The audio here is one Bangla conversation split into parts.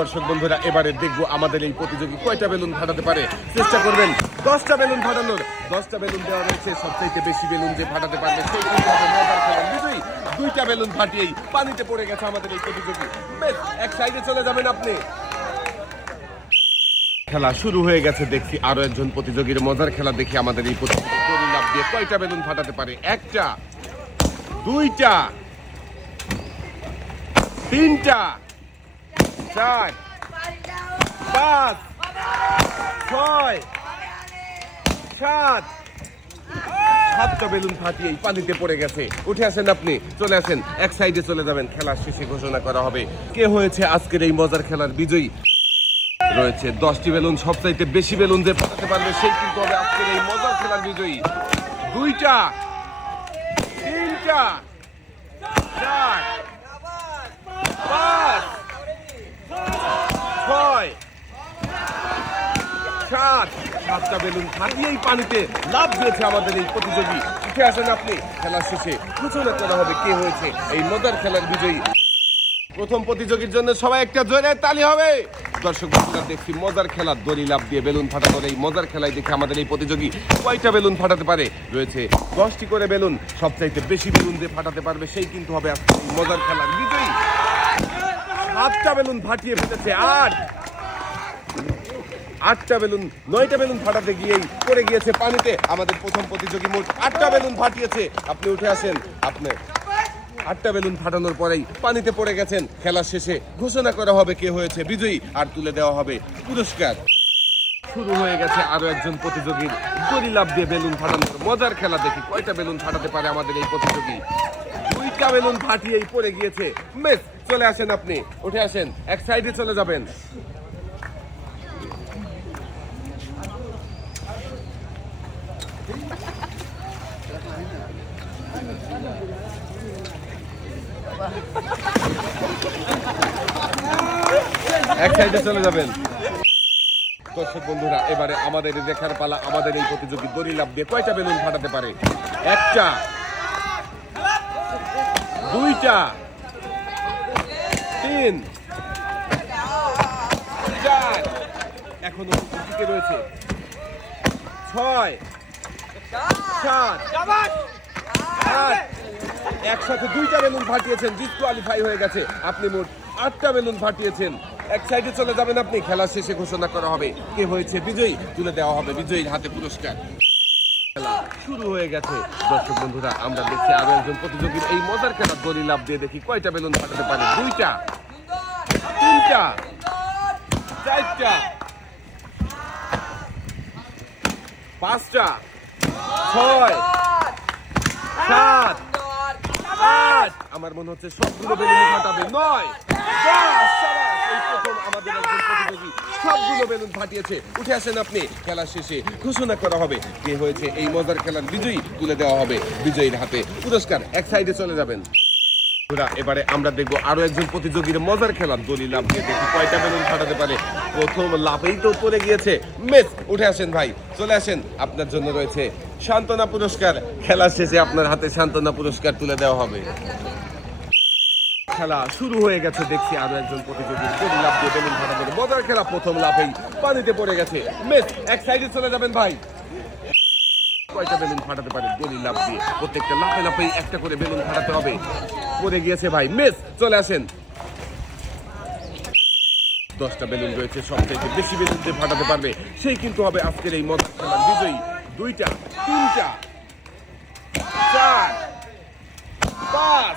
দর্শক বন্ধুরা, এবারে দেখব আমাদের এই প্রতিযোগী কয়টা বেলুন ফাটাতে পারে। চেষ্টা করবেন, দশটা বেলুন ফাটানোর। দশটা বেলুন দেওয়া রয়েছে, সবচাইতে বেশি বেলুন যে ফাটাতে পারবে সেই দুইটা বেলুন ফাটিয়েই পানিতে পড়ে গেছে আমাদের এই প্রতিযোগী। বেশ, এক সাইডে চলে যাবেন আপনি। খেলা শুরু হয়ে গেছে, দেখছি আরও একজন প্রতিযোগীর মজার খেলা দেখি আমাদের এই প্রতিযোগী দিয়ে কয়টা বেলুন ফাটাতে পারে? একটা, দুইটা, তিনটা চার পাঁচ ছয় সাত সাতটা বেলুন ফাটিয়েই পানিতে পড়ে গেছে। উঠে আসেন আপনি, চলে আসেন। এক সাইডে চলে যাবেন, খেলার শেষে ঘোষণা করা হবে। কে হয়েছে আজকের এই মজার খেলার বিজয়ী? রয়েছে দশটি বেলুন, সবচাইতে বেশি বেলুন যে ফাটাতে পারবে সেই কিন্তু হবে আজকের এই মজার খেলার বিজয়ী। দুইটা, তিনটা, চার পাঁচ সাতটা বেলুন ফাটিয়েই পানিতে লাভ দিয়েছে আমাদের এই প্রতিযোগী। উঠে আসেন আপনি, খেলার শেষে। ঘোষণা করা হবে কে হয়েছে এই মজার খেলার বিজয়ী। প্রথম প্রতিযোগীর জন্য সবাই একটা জোরে তালি হবে। দর্শক দেখছি মজার খেলা, দড়ি লাভ দিয়ে বেলুন ফাটানোর এই মজার খেলায় দেখে আমাদের এই প্রতিযোগী কয়টা বেলুন ফাটাতে পারে? রয়েছে দশটি করে বেলুন, সবচাইতে বেশি বেলুন দিয়ে ফাটাতে পারবে সেই কিন্তু হবে মজার খেলার বিজয়ী। সাতটা বেলুন ফাটিয়ে ফেলেছে আট। আটটা বেলুন, নয়টা বেলুন ফাটাতে গিয়েই পড়ে গিয়েছে পানিতে। আমাদের প্রথম প্রতিযোগী মোট আটটা বেলুন ফাটিয়েছে। আপনি উঠে আসেন, আপনি আটটা বেলুন ফাটানোর পরেই পানিতে পড়ে গেছেন। খেলার শেষে ঘোষণা করা হবে কে হয়েছে বিজয়ী, আর তুলে দেওয়া হবে পুরস্কার। শুরু হয়ে গেছে আরও একজন প্রতিযোগীর দড়ি লাভ দিয়ে বেলুন ফাটানোর মজার খেলা দেখি। কয়টা বেলুন ফাটাতে পারে আমাদের এই প্রতিযোগী? দুইটা বেলুন ফাটিয়েই পড়ে গিয়েছে। বেশ চলে আসেন আপনি। উঠে আসেন, এক সাইডে চলে যাবেন এক সাইডে চলে যাবেন। দর্শক বন্ধুরা, এবারে আমাদের দেখার পালা, আমাদের এই প্রতিযোগী দড়ি লাভ দিয়ে কয়টা বেলুন ফাটাতে পারে? একটা, দুইটা, তিন, চার, এখনও রয়েছে। ছয়, সাত, আট, একসাথে দুইটা বেলুন ফাটিয়েছেন ডিসকোয়ালিফাই হয়ে গেছে। আপনি মোট আটটা বেলুন ফাটিয়েছেন। এক সাইডে চলে যাবেন আপনি। খেলা শেষে ঘোষণা করা হবে। কে হয়েছে বিজয়ী? তুলে দেওয়া হবে বিজয়ীর হাতে পুরস্কার। খেলা শুরু হয়ে গেছে। দর্শক বন্ধুরা আমরা দেখছি আরও একজন প্রতিযোগীর এই মজার খেলা দড়ি লাভ দিয়ে দেখি কয়টা বেলুন ফাটাতে পারে। দুইটা তিনটা চারটা পাঁচটা ছয় সাত আট। আমার মনে হচ্ছে সবগুলো বেলুন ফাটাবে। নয় দশ, প্রতিযোগী সবগুলো বেলুন ফাটিয়েছে। উঠে আসেন আপনি, খেলা শেষে ঘোষণা করা হবে কে হয়েছে এই মজার খেলার বিজয়ী তুলে দেওয়া হবে বিজয়ীর হাতে। পুরস্কার এক সাইডে চলে যাবেন। এবারে আমরা দেখব আরও একজন প্রতিযোগীর মজার খেলা। দলি লাভ দিয়ে কয়টা বেলুন ফাটাতে পারে। প্রথম লাভেই তো পড়ে গিয়েছে। মেস, উঠে আসেন ভাই, চলে আসেন। আপনার জন্য রয়েছে সান্ত্বনা পুরস্কার। খেলা শেষে আপনার হাতে সান্ত্বনা পুরস্কার তুলে দেওয়া হবে। খেলা শুরু হয়ে গেছে। দেখছি আরও একজন প্রতিযোগী। লাভ দিয়ে বেলুন ফাটাতে মজার খেলা প্রথম লাভেই পানিতে পড়ে গেছে। মেস এক সাইডে চলে যাবেন ভাই। কয়টা বেলুন ফাটাতে পারে দড়ি লাভ দিয়ে? প্রত্যেকটা লাফে লাফেই একটা করে বেলুন ফাটাতে হবে। পড়ে গিয়েছে ভাই। মিস চলে আসেন। দশটা বেলুন রয়েছে সব থেকে বেশি বেলুন দিয়ে ফাটাতে পারবে, সেই কিন্তু হবে আজকের এই মজার খেলার বিজয়ী। দুইটা, তিনটা, চার, পাঁচ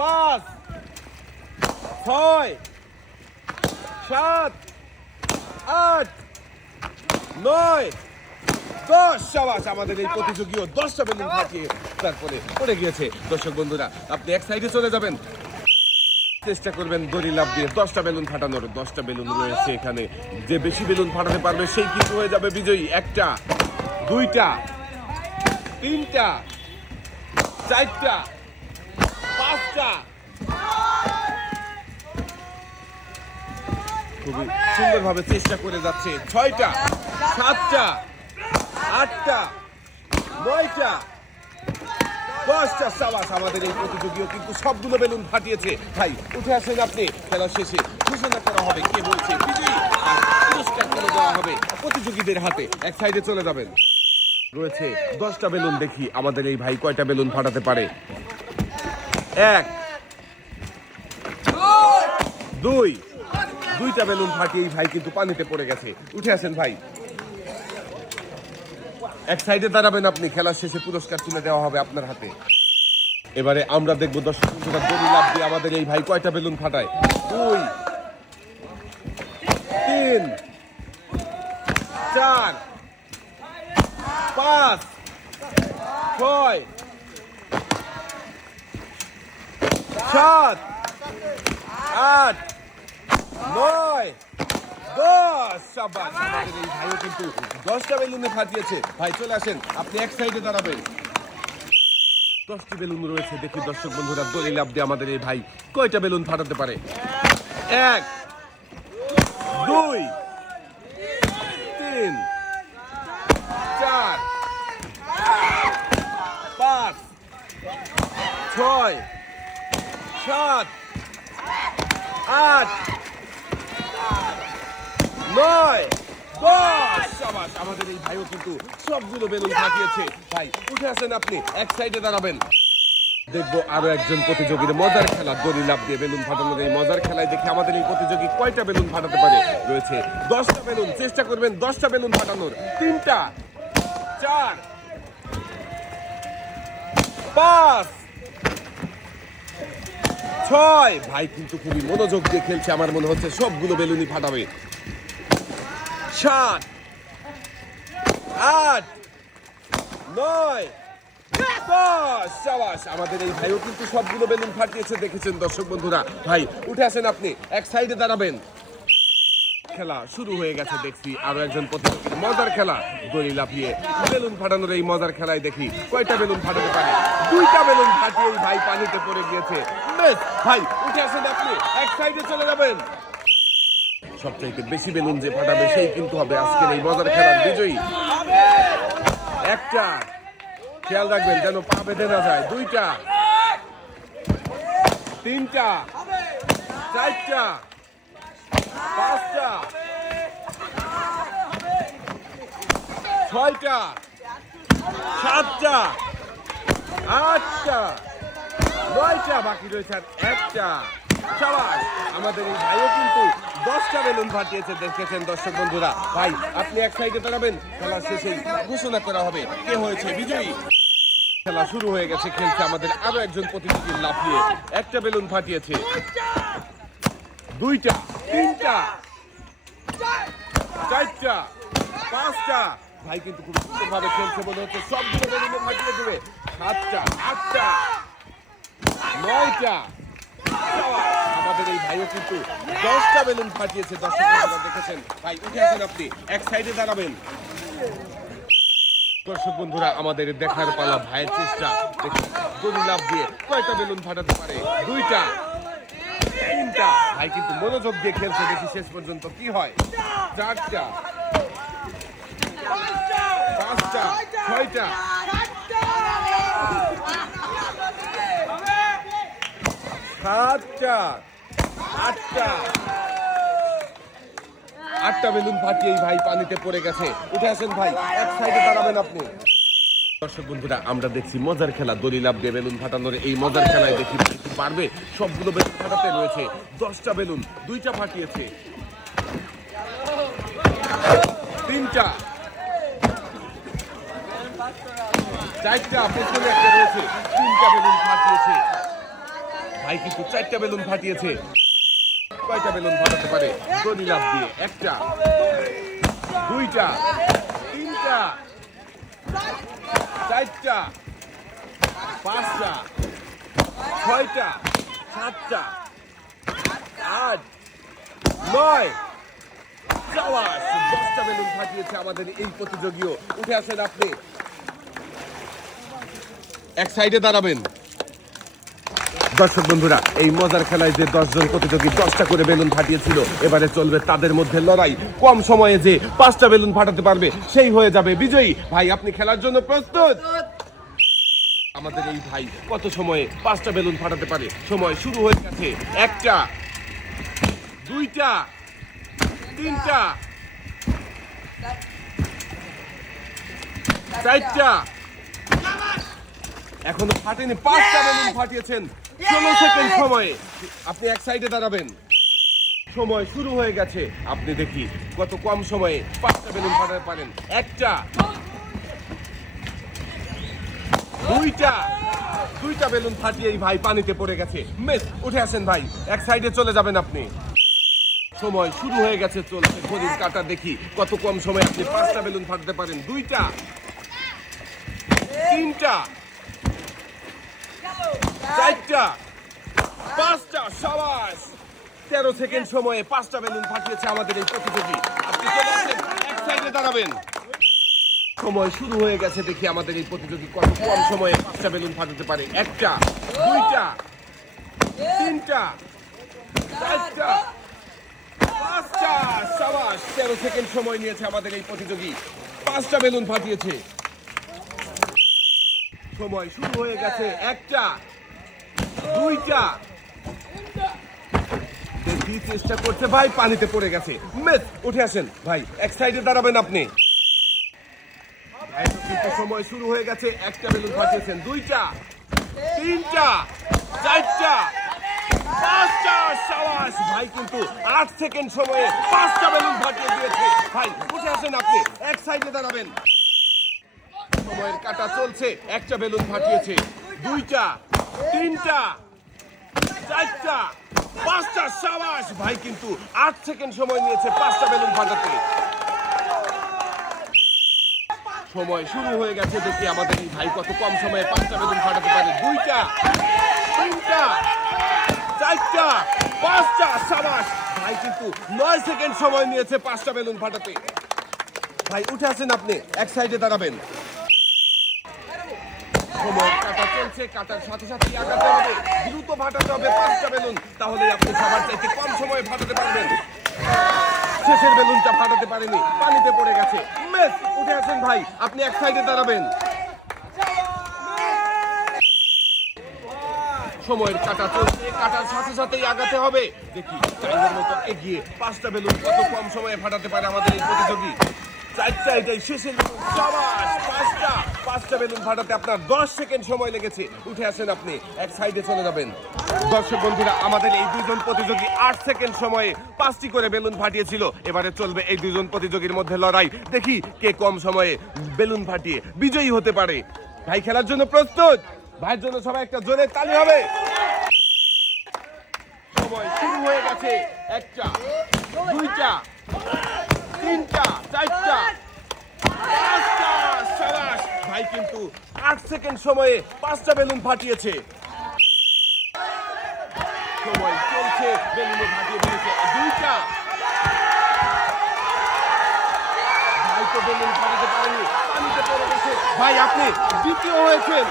পাঁচ ছয় সাত আট নয় দশ। সাবাস আমাদের এই প্রতিযোগীও দশটা বেলুন ফাটিয়ে তারপরে পড়ে গিয়েছে। দর্শক বন্ধুরা আপনি এক সাইডে চলে যাবেন। চেষ্টা করবেন দড়ি লাভ দিয়ে দশটা বেলুন ফাটানোর। দশটা বেলুন রয়েছে এখানে। যে বেশি বেলুন ফাটাতে পারবে সেই কিন্তু হয়ে যাবে বিজয়ী। একটা দুইটা তিনটা চারটা খুবই সুন্দরভাবে চেষ্টা করে যাচ্ছে। ছয়টা, সাতটা, আটটা, নয়টা, দশটা সাবাস আমাদের এই প্রতিযোগীও কিন্তু সবগুলো বেলুন ফাটিয়েছে। ভাই, উঠে আসেন আপনি। খেলা শেষে ঘোষণা করা হবে কে বলছে বিজয়ী আর পুরস্কার তুলে দেওয়া হবে প্রতিযোগীদের হাতে। এক সাইডে চলে যাবেন। রয়েছে দশটা বেলুন দেখি আমাদের এই ভাই কয়টা বেলুন ফাটাতে পারে। এক, দুই। দুইটা বেলুন ফাটিয়ে এই ভাই কিন্তু পানিতে পড়ে গেছে। উঠে আসেন ভাই। এক সাইডে দাঁড়াবেন আপনি, খেলার শেষে পুরস্কার তুলে দেওয়া হবে আপনার হাতে। এবারে আমরা দেখব দর্শক দড়ি লাভ দিয়ে আমাদের এই ভাই কয়টা বেলুন ফাটায়? দুই, তিন, চার, পাঁচ, ছয় সাত আট নয়, দশ। এই ভাইও কিন্তু দশটা বেলুনে ফাটিয়েছে। ভাই, চলে আসেন। আপনি এক সাইডে দাঁড়াবেন। দশটি বেলুন রয়েছে। দেখি দর্শক বন্ধুরা দলিল দিয়ে আমাদের এই ভাই কয়টা বেলুন ফাটাতে পারে? এক, দুই, তিন, চার, পাঁচ, ছয় সাত, আট, নয় আমাদের এই ভাইও কিন্তু সবগুলো বেলুন ফাটিয়েছে। ভাই, উঠে আসেন আপনি, এক সাইডে দাঁড়াবেন। দেখব আরও একজন প্রতিযোগীর মজার খেলা, দড়ি লাভ দিয়ে বেলুন ফাটানোর এই মজার খেলায় দেখে আমাদের এই প্রতিযোগী কয়টা বেলুন ফাটাতে পারে? রয়েছে দশটা বেলুন, চেষ্টা করবেন দশটা বেলুন ফাটানোর। তিনটা, চার, পাঁচ ছয়। ভাই কিন্তু খুবই মনোযোগ দিয়ে খেলছে, আমার মনে হচ্ছে সবগুলো বেলুনি ফাটাবে। সাত, আট, নয় আমাদের এই ভাইও কিন্তু সবগুলো বেলুন ফাটিয়েছে, দেখেছেন দর্শক বন্ধুরা। ভাই, উঠে আসেন আপনি, এক সাইডে দাঁড়াবেন। খেলা শুরু হয়ে গেছে, দেখছি আরও একজন প্রতিযোগীর মজার খেলা। দড়ি লাফিয়ে বেলুন ফাটানোর এই মজার খেলায় দেখি কয়টা বেলুন ফাটাতে পারে? দুইটা বেলুন ফাটিয়ে ভাই পানিতে পড়ে গিয়েছে। ভাই, উঠে আসেন আপনি। এক সাইডে চলে যাবেন। সবচাইতে বেশি বেলুন যে ফাটাবে সেই কিন্তু হবে আজকের এই মজার খেলার বিজয়ী। একটা। খেয়াল রাখবেন যেন পা বেঁধে না যায়। দুইটা। তিনটা। চারটা। পাঁচটা। ছয়টা। সাতটা। আটটা। নয়টা বাকি রয়েছে আর একটা। সাবাস আমাদের এই ভাইও কিন্তু দশটা বেলুন ফাটিয়েছে, দেখেছেন দর্শক বন্ধুরা। ভাই, আপনি এক সাইডে দাঁড়াবেন, খেলার শেষে ঘোষণা করা হবে কে হয়েছে বিজয়ী। খেলা শুরু হয়ে গেছে, খেলছে আমাদের আরও একজন প্রতিযোগী লাফিয়ে। একটা বেলুন ফাটিয়েছে। দুইটা। তিনটা। চারটা, পাঁচটা। ভাই কিন্তু খুব খেলছে মনে হচ্ছে দেবে। সাতটা, আটটা, নয়টা। আমাদের এই ভাইও কিন্তু দশটা বেলুন ফাটিয়েছে দর্শক দেখেছেন। ভাই, উঠে আসেন আপনি, এক সাইডে দাঁড়াবেন। দর্শক বন্ধুরা, আমাদের দেখার পালা ভাইয়ের চেষ্টা। দেখি লাভ দিয়ে কয়টা বেলুন ফাটাতে পারে? দুইটা। তিনটা ভাই কিন্তু মনোযোগ দিয়ে খেলছে, দেখি শেষ পর্যন্ত কি হয়। চারটা। পাঁচটা। ছয়টা। সাতটা। আটটা। আটটা বেলুন ফাটিয়ে ভাই পানিতে পড়ে গেছে। উঠে আসেন ভাই, এক সাইডে দাঁড়াবেন আপনি। দর্শক বন্ধুরা, আমরা দেখছি মজার খেলা দড়ি লাভ দিয়ে বেলুন ফাটানোর এই মজার খেলায় দেখি পারবে। সবগুলো বেলুন ফাটাতে রয়েছে। দশটা বেলুন, দুইটা ফাটিয়েছে। তিনটা। চারটা পেছনে একটা রয়েছে, তিনটা বেলুন ফাটিয়েছে। ভাই চারটা বেলুন ফাটিয়েছে। কয়টা বেলুন ফাটাতে পারে? দিয়ে একটা, দুইটা, তিনটা, চারটা, পাঁচটা, ছয়টা এক সাইডে দাঁড়াবেন। দর্শক বন্ধুরা, এই মজার খেলায় যে দশজন প্রতিযোগী দশটা করে বেলুন ফাটিয়েছিল, এবারে চলবে তাদের মধ্যে লড়াই। কম সময়ে যে পাঁচটা বেলুন ফাটাতে পারবে, সেই হয়ে যাবে বিজয়ী। ভাই, আপনি খেলার জন্য প্রস্তুত? আমাদের এই ভাই কত সময়ে পাঁচটা বেলুন ফাটাতে পারে? সময় শুরু হয়ে গেছে। একটা দুইটা তিনটা চারটা। এখনও ফাটেনি পাঁচটা বেলুন ফাটিয়েছেন। ষোলো সেকেন্ড সময়ে। আপনি এক সাইডে দাঁড়াবেন। সময় শুরু হয়ে গেছে। আপনি দেখি কত কম সময়ে পাঁচটা বেলুন ফাটাতে পারেন। একটা দুইটা দুইটা বেলুন ফাটিয়েই ভাই পানিতে পড়ে গেছে। মেস, উঠে আসেন ভাই, এক সাইডে চলে যাবেন আপনি। সময় শুরু হয়ে গেছে, চলছে ঘড়ির কাটা দেখি। কত কম সময়ে আপনি পাঁচটা বেলুন ফাটাতে পারেন। দুইটা, তিনটা, চারটা, পাঁচটা, সাবাস। তেরো সেকেন্ড সময়ে পাঁচটা বেলুন ফাটিয়েছে আমাদের এই প্রতিযোগী। আপনি এক সাইডে দাঁড়াবেন। সময় শুরু হয়ে গেছে দেখি আমাদের এই প্রতিযোগী কত কম সময়ে পাঁচটা বেলুন ফাটাতে পারে। একটা, দুইটা, তিনটা, চারটা, পাঁচটা। সাবাস, তেরো সেকেন্ড সময় নিয়েছে আমাদের এই প্রতিযোগী। পাঁচটা বেলুন ফাটিয়েছে। সময় শুরু হয়ে গেছে। একটা, দুইটা। দেখি চেষ্টা করছে। ভাই, পানিতে পড়ে গেছে। মেস উঠে আসেন। ভাই, এক সাইডে দাঁড়াবেন আপনি। কিন্তু সময় শুরু হয়ে গেছে। একটা বেলুন ফাটিয়েছেন দুইটা, তিনটা, চারটা, পাঁচটা, সাবাস। ভাই কিন্তু আট সেকেন্ড সময়ে পাঁচটা বেলুন ফাটিয়ে দিয়েছে। ভাই, উঠে আসেন এক সাইডে দাঁড়াবেন। সময়ের কাটা চলছে, একটা বেলুন ফাটিয়েছে দুইটা, তিনটা, চারটা, পাঁচটা, সাবাস। ভাই কিন্তু আট সেকেন্ড সময় নিয়েছে পাঁচটা বেলুন ফাটাতে সময় শুরু হয়ে গেছে। দেখি আমাদের এই ভাই কত কম সময়ে পাঁচটা বেলুন ফাটাতে পারে। দুইটা, তিনটা, চারটা, পাঁচটা, সাবাস। ভাই কিন্তু নয় সেকেন্ড সময় নিয়েছে পাঁচটা বেলুন ফাটাতে। ভাই, উঠে আসেন আপনি, এক সাইডে দাঁড়াবেন। সময় কাটা চলছে, কাটার সাথে সাথে হবে। দ্রুত ফাটাতে হবে পাঁচটা বেলুন তাহলে আপনি সবার চাইতে কম সময়ে ফাটাতে পারবেন। শেষের বেলুনটা ফাটাতে পারেনি। পানিতে পড়ে গেছে। মেস, উঠে আসেন ভাই। আপনি এক সাইডে দাঁড়াবেন। সময়ের কাটা চলছে। কাটার সাথে সাথেই আগাতে হবে। দেখি টাইমের মতো এগিয়ে পাঁচটা বেলুন কত কম সময়ে ফাটাতে পারে আমাদের এই প্রতিযোগী। চারটা এটাই শেষের বেলুন। পাঁচটা। পাঁচটা বেলুন ফাটাতে আপনার দশ সেকেন্ড সময় লেগেছে। উঠে আসেন আপনি, এক সাইডে চলে যাবেন। দর্শক বন্ধুরা, আমাদের এই দুজন প্রতিযোগী আট সেকেন্ড সময়ে পাঁচটি করে বেলুন ফাটিয়েছিল। এবারে চলবে এই দুজন প্রতিযোগীর মধ্যে লড়াই। দেখি কে কম সময়ে বেলুন ফাটিয়ে বিজয়ী হতে পারে। ভাই খেলার জন্য প্রস্তুত? ভাইয়ের জন্য সবাই একটা জোরে তালি হবে। সময় শুরু হয়ে গেছে। একটা, দুইটা, তিনটা, চারটা। ভাই কিন্তু আট সেকেন্ড সময়ে পাঁচটা বেলুন ফাটিয়েছে। বেলুনে ভাই, আপনি দ্বিতীয় হয়েছেন।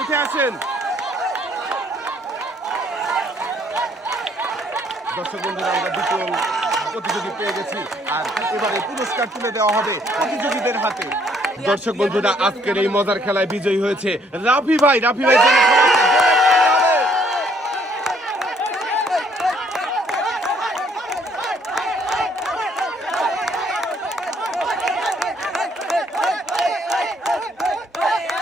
উঠে আসেন। দর্শক বন্ধুরা, আমরা দ্বিতীয় প্রতিযোগী পেয়ে গেছি। আর এবারে পুরস্কার তুলে দেওয়া হবে প্রতিযোগীদের হাতে। দর্শক বন্ধুরা, আজকের এই মজার খেলায় বিজয়ী হয়েছে রাফি ভাই। রাফি ভাই জন্য সবাইকে জোরে তালি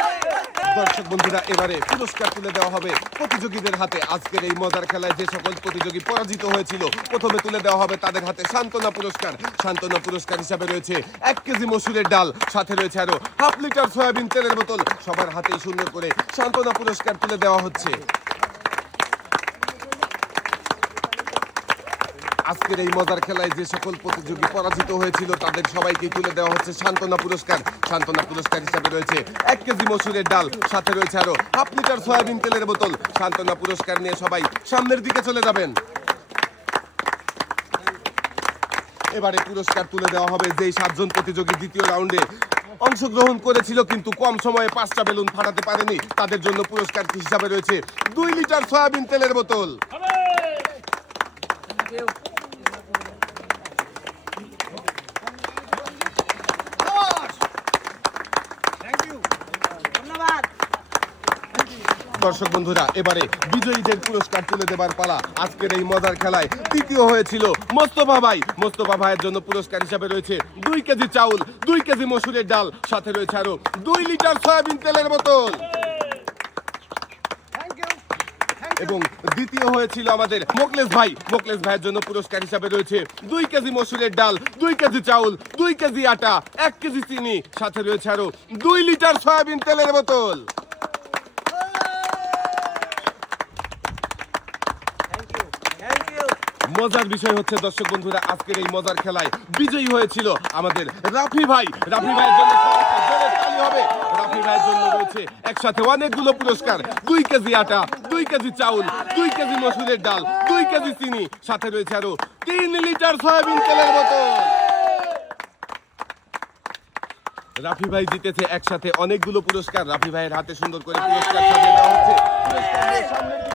হবে। দর্শক বন্ধুরা, এবারে পুরস্কার তুলে দেওয়া হবে প্রতিযোগীদের হাতে। আজকের এই মজার খেলায় যে সকল প্রতিযোগী পরাজিত হয়েছিল, প্রথমে তুলে দেওয়া হবে তাদের হাতে সান্ত্বনা পুরস্কার। সান্ত্বনা পুরস্কার হিসাবে রয়েছে এক কেজি মসুরের ডাল, সাথে রয়েছে আরও হাফ লিটার সয়াবিন তেলের বোতল। সবার হাতেই সুন্দর করে সান্ত্বনা পুরস্কার তুলে দেওয়া হচ্ছে। আজকের এই মজার খেলায় যে সকল প্রতিযোগী পরাজিত হয়েছিল, তাদের সবাইকে তুলে দেওয়া হচ্ছে সান্ত্বনা পুরস্কার। সান্ত্বনা পুরস্কার হিসাবে রয়েছে এক কেজি মসুরের ডাল, সাথে রয়েছে আরও হাফ লিটার সয়াবিন তেলের বোতল। সান্ত্বনা পুরস্কার নিয়ে সবাই সামনের দিকে চলে যাবেন। এবারে পুরস্কার তুলে দেওয়া হবে যেই সাতজন প্রতিযোগী দ্বিতীয় রাউন্ডে অংশগ্রহণ করেছিল, কিন্তু কম সময়ে পাঁচটা বেলুন ফাটাতে পারেনি। তাদের জন্য পুরস্কার হিসাবে রয়েছে দুই লিটার সয়াবিন তেলের বোতল। দর্শক বন্ধুরা এবারে বিজয়ীদের পুরস্কার তুলে দেবার পালা। আজকের এই মজার খেলায় তৃতীয় হয়েছিল মোস্তফা ভাই। মোস্তফা ভাইয়ের জন্য পুরস্কার হিসাবে রয়েছে দুই কেজি চাউল দুই কেজি মসুরের ডাল সাথে রয়েছে আরও দুই লিটার সয়াবিন তেলের বোতল। এবং দ্বিতীয় হয়েছিল আমাদের মোকলেশ ভাই। মোকলেশ ভাইয়ের জন্য পুরস্কার হিসাবে রয়েছে দুই কেজি মসুরের ডাল দুই কেজি চাউল দুই কেজি আটা এক কেজি চিনি সাথে রয়েছে আরও দুই লিটার সয়াবিন তেলের বোতল। মজার বিষয় হচ্ছে, দর্শক বন্ধুরা, আজকের এই মজার খেলায় বিজয়ী হয়েছিল আমাদের রাফি ভাই। রাফি ভাইয়ের জন্য রয়েছে একসাথে অনেকগুলো পুরস্কার। দুই কেজি আটা, দুই কেজি চাউল, দুই কেজি মসুরের ডাল, দুই কেজি চিনি। সাথে রয়েছে আরও তিন লিটার সয়াবিন তেলের বোতল। রাফি ভাই জিতেছে একসাথে অনেকগুলো পুরস্কার। রাফি ভাইয়ের হাতে সুন্দর করে পুরস্কার হচ্ছে।